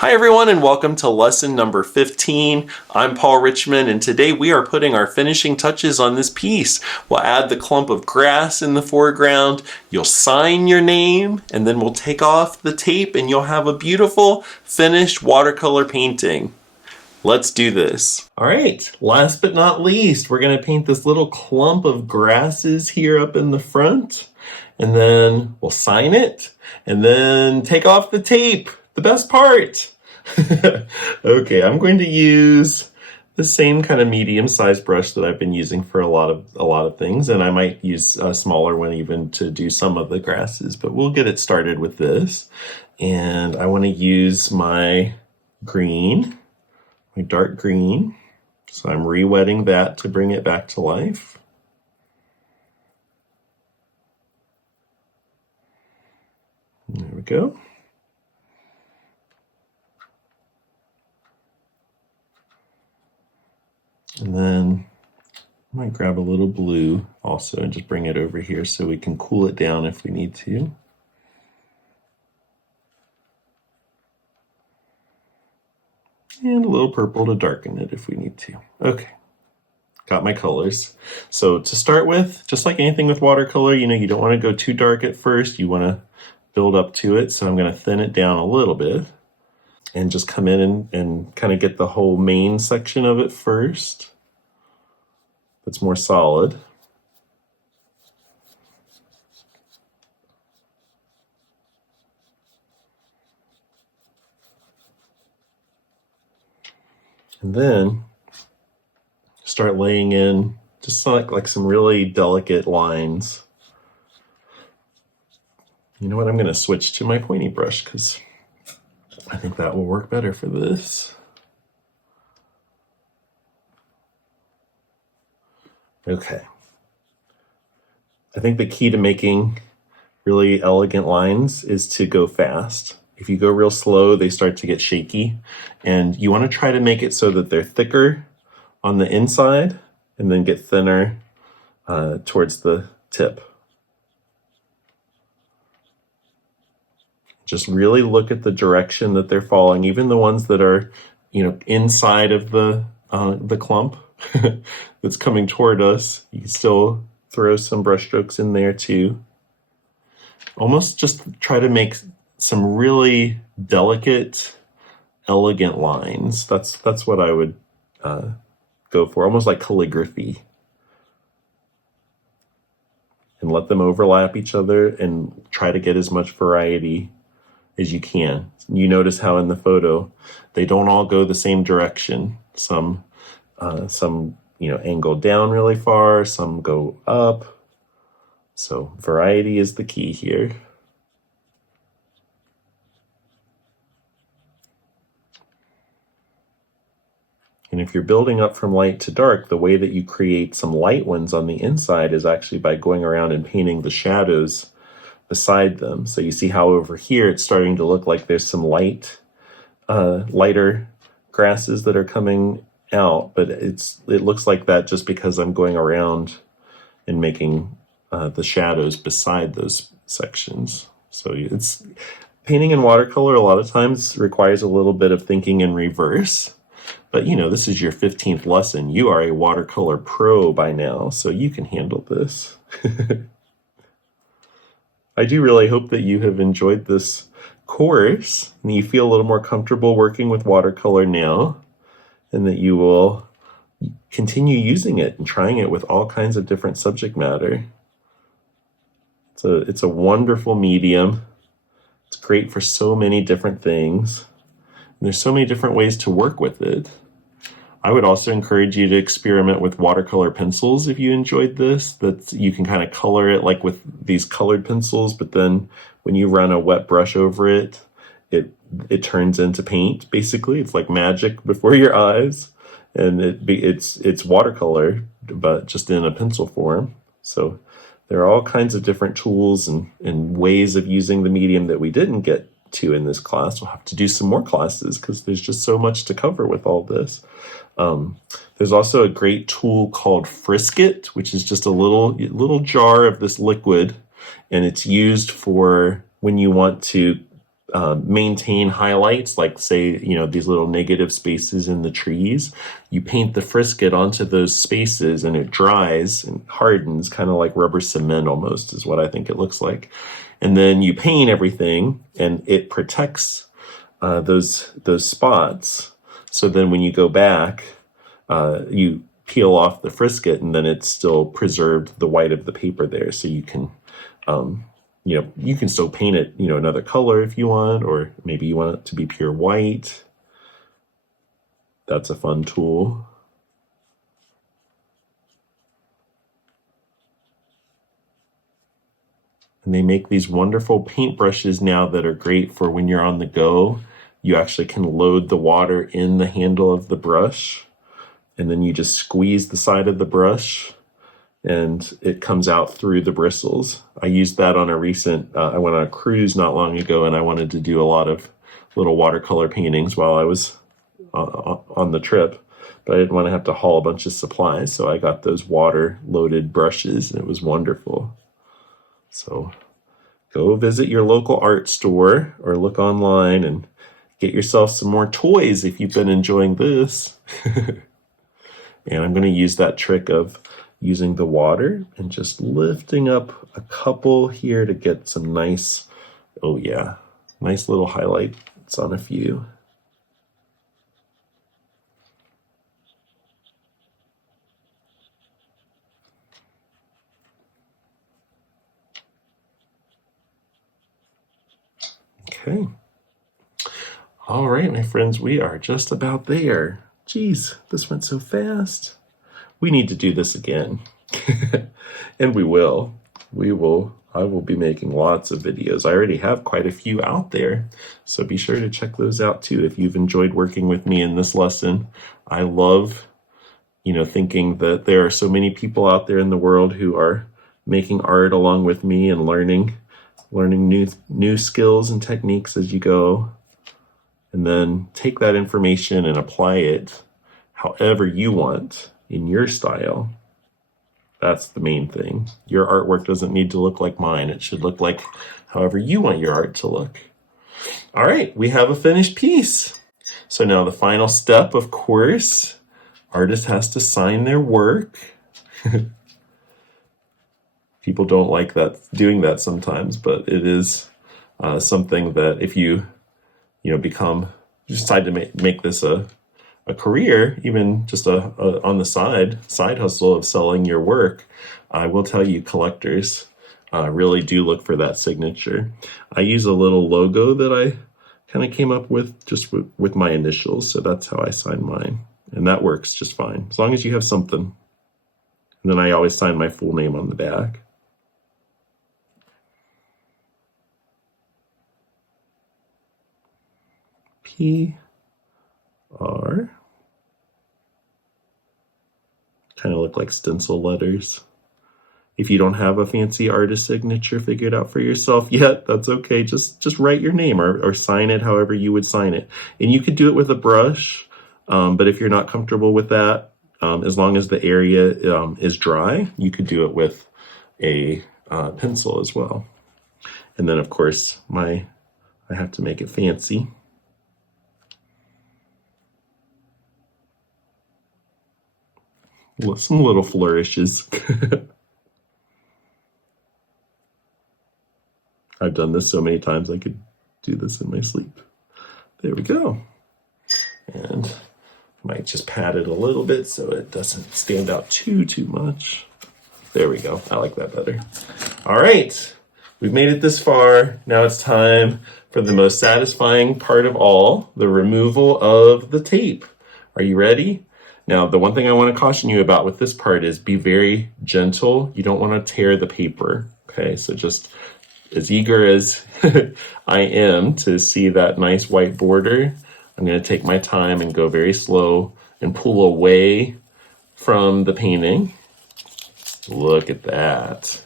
Hi everyone and welcome to lesson number 15. I'm Paul Richmond and today we are putting our finishing touches on this piece. We'll add the clump of grass in the foreground, you'll sign your name, and then we'll take off the tape and you'll have a beautiful finished watercolor painting. Let's do this. All right, last but not least, we're gonna paint this little clump of grasses here up in the front, and then we'll sign it, and then take off the tape. The best part. Okay, I'm going to use the same kind of medium-sized brush that I've been using for a lot of things, and I might use a smaller one even to do some of the grasses, but we'll get it started with this. And I want to use my green, my dark green. So I'm re-wetting that to bring it back to life. There we go. And then I might grab a little blue also and just bring it over here so we can cool it down if we need to. And a little purple to darken it if we need to. Okay, got my colors. So to start with, just like anything with watercolor, you don't want to go too dark at first. You want to build up to it. So I'm going to thin it down a little bit and just come in and kind of get the whole main section of it first. That's more solid. And then start laying in just like some really delicate lines. You know what? I'm going to switch to my pointy brush because I think that will work better for this. Okay. I think the key to making really elegant lines is to go fast. If you go real slow, they start to get shaky. And you want to try to make it so that they're thicker on the inside and then get thinner towards the tip. Just really look at the direction that they're falling, even the ones that are, inside of the clump that's coming toward us. You can still throw some brush strokes in there too. Almost just try to make some really delicate, elegant lines. That's what I would go for, almost like calligraphy. And let them overlap each other and try to get as much variety as you can. You notice how in the photo, they don't all go the same direction. Some angle down really far, some go up. So variety is the key here. And if you're building up from light to dark, the way that you create some light ones on the inside is actually by going around and painting the shadows beside them. So you see how over here it's starting to look like there's some lighter grasses that are coming out, but it looks like that just because I'm going around and making the shadows beside those sections. So it's painting in watercolor a lot of times requires a little bit of thinking in reverse. But this is your 15th lesson. You are a watercolor pro by now, so you can handle this. I do really hope that you have enjoyed this course and you feel a little more comfortable working with watercolor now, and that you will continue using it and trying it with all kinds of different subject matter. It's a wonderful medium. It's great for so many different things. And there's so many different ways to work with it. I would also encourage you to experiment with watercolor pencils if you enjoyed this. That you can kind of color it like with these colored pencils, but then when you run a wet brush over it, it turns into paint, basically. It's like magic before your eyes. And it's watercolor, but just in a pencil form. So there are all kinds of different tools and ways of using the medium that we didn't get to in this class. We'll have to do some more classes because there's just so much to cover with all this. There's also a great tool called Frisket, which is just a little jar of this liquid, and it's used for when you want to maintain highlights, like say, these little negative spaces in the trees, you paint the Frisket onto those spaces and it dries and hardens, kind of like rubber cement almost is what I think it looks like. And then you paint everything and it protects those spots. So then when you go back, you peel off the Frisket and then it's still preserved the white of the paper there. So you can, you can still paint it, another color if you want, or maybe you want it to be pure white. That's a fun tool. And they make these wonderful paintbrushes now that are great for when you're on the go. You actually can load the water in the handle of the brush, and then you just squeeze the side of the brush and it comes out through the bristles. I used that on a recent, I went on a cruise not long ago and I wanted to do a lot of little watercolor paintings while I was on the trip, but I didn't want to have to haul a bunch of supplies. So I got those water loaded brushes and it was wonderful. So go visit your local art store or look online and get yourself some more toys if you've been enjoying this. And I'm going to use that trick of using the water and just lifting up a couple here to get some nice, nice little highlights on a few. Okay. All right, my friends, we are just about there. Geez, this went so fast. We need to do this again. And we will. I will be making lots of videos. I already have quite a few out there. So be sure to check those out too if you've enjoyed working with me in this lesson. I love, thinking that there are so many people out there in the world who are making art along with me and learning new skills and techniques as you go. And then take that information and apply it however you want in your style. That's the main thing. Your artwork doesn't need to look like mine. It should look like however you want your art to look. All right, we have a finished piece. So now the final step, of course, artist has to sign their work. People don't like doing that sometimes, but it is something that if you decide to make this a career, even just on the side hustle of selling your work, I will tell you collectors really do look for that signature. I use a little logo that I kind of came up with just with my initials. So that's how I sign mine. And that works just fine, as long as you have something. And then I always sign my full name on the back. PR. Kind of look like stencil letters. If you don't have a fancy artist signature figured out for yourself yet, that's okay. Just write your name or sign it however you would sign it. And you could do it with a brush, but if you're not comfortable with that, as long as the area is dry, you could do it with a pencil as well. And then, of course, I have to make it fancy. Some little flourishes. I've done this so many times I could do this in my sleep. There we go. And I might just pat it a little bit so it doesn't stand out too much. There we go. I like that better. All right. We've made it this far. Now it's time for the most satisfying part of all, the removal of the tape. Are you ready? Now, the one thing I want to caution you about with this part is be very gentle. You don't want to tear the paper. Okay, so just as eager as I am to see that nice white border, I'm going to take my time and go very slow and pull away from the painting. Look at that.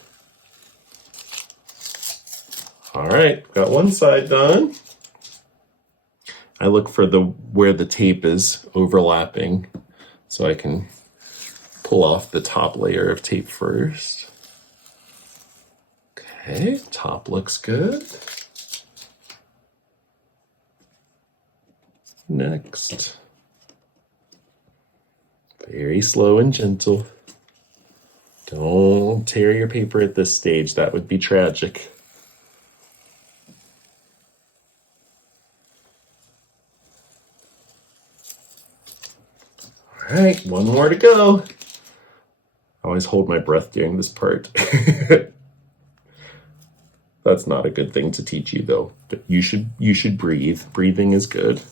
All right, got one side done. I look for where the tape is overlapping so I can pull off the top layer of tape first. Okay, top looks good. next. Very slow and gentle. Don't tear your paper at this stage. That would be tragic. All right, one more to go. I always hold my breath during this part. That's not a good thing to teach you, though. You should breathe. Breathing is good.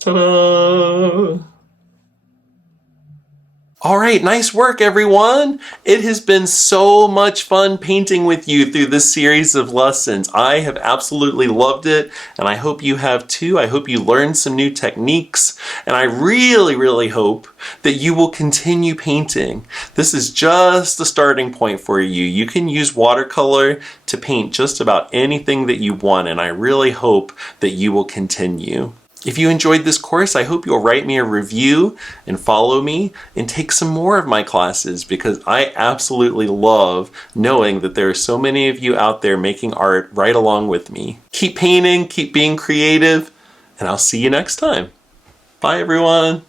Ta-da! All right, nice work, everyone. It has been so much fun painting with you through this series of lessons. I have absolutely loved it, and I hope you have too. I hope you learned some new techniques, and I really, really hope that you will continue painting. This is just the starting point for you. You can use watercolor to paint just about anything that you want, and I really hope that you will continue. If you enjoyed this course, I hope you'll write me a review and follow me and take some more of my classes, because I absolutely love knowing that there are so many of you out there making art right along with me. Keep painting, keep being creative, and I'll see you next time. Bye, everyone.